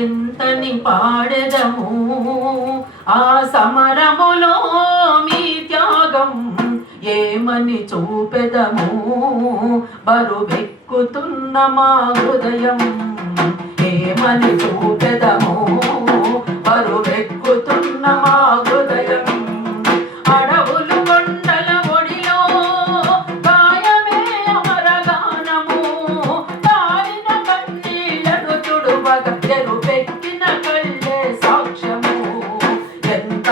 ఎంతని పాడదము ఆ సమరములో మీ త్యాగం ఏమని చూపెదము? బరువెక్కుతున్న మా హృదయం ఏమని చూపెదము?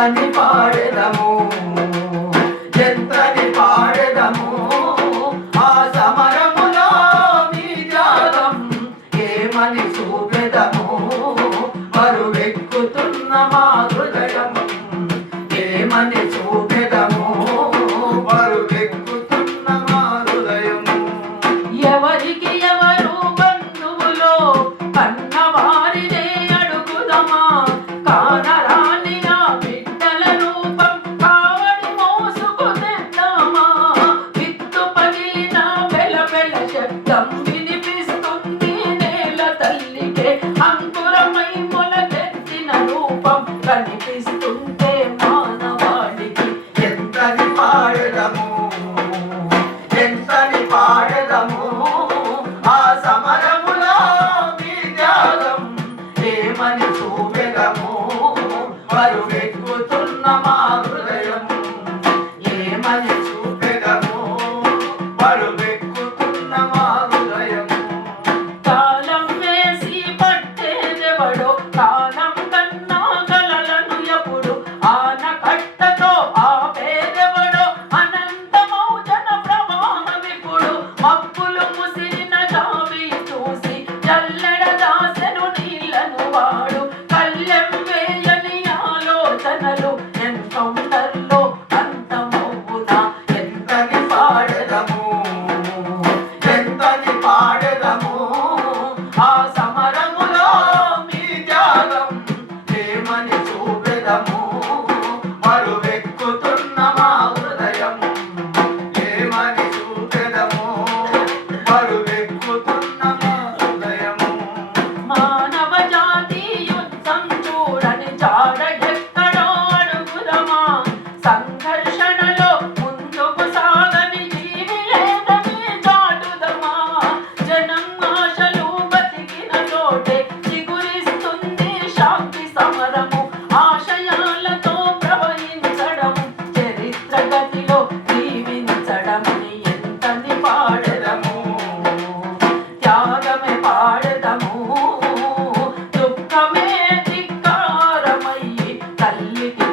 ఎంతని పాడెదము ఎంతని పాడెదము ఆ సమరములో నీ త్యాగం ఏమని చూపెదము మరువెక్కుతున్న మా హృదయం ఏమని చూపెదము మరువె వారు పెట్టుతున్న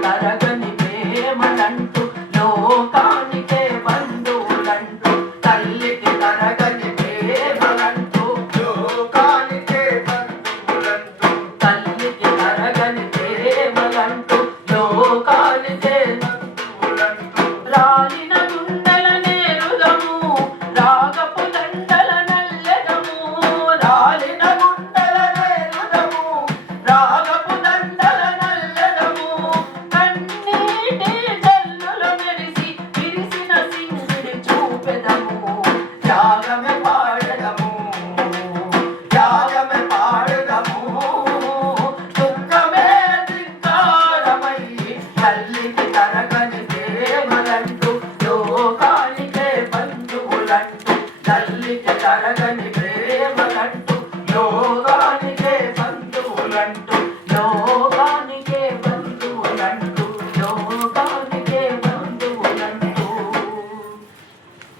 da da da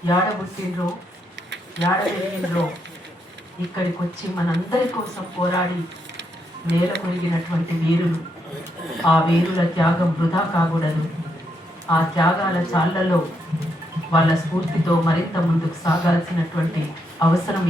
యాడ పుట్టిండ్రో యాడ పెరిగిండ్రో ఇక్కడికి వచ్చి మనందరి కోసం పోరాడి నేల కొరిగినటువంటి వీరులు. ఆ వీరుల త్యాగం వృధా కాకూడదు. ఆ త్యాగాల చాళ్ళలో వాళ్ళ స్ఫూర్తితో మరింత ముందుకు సాగాల్సినటువంటి అవసరం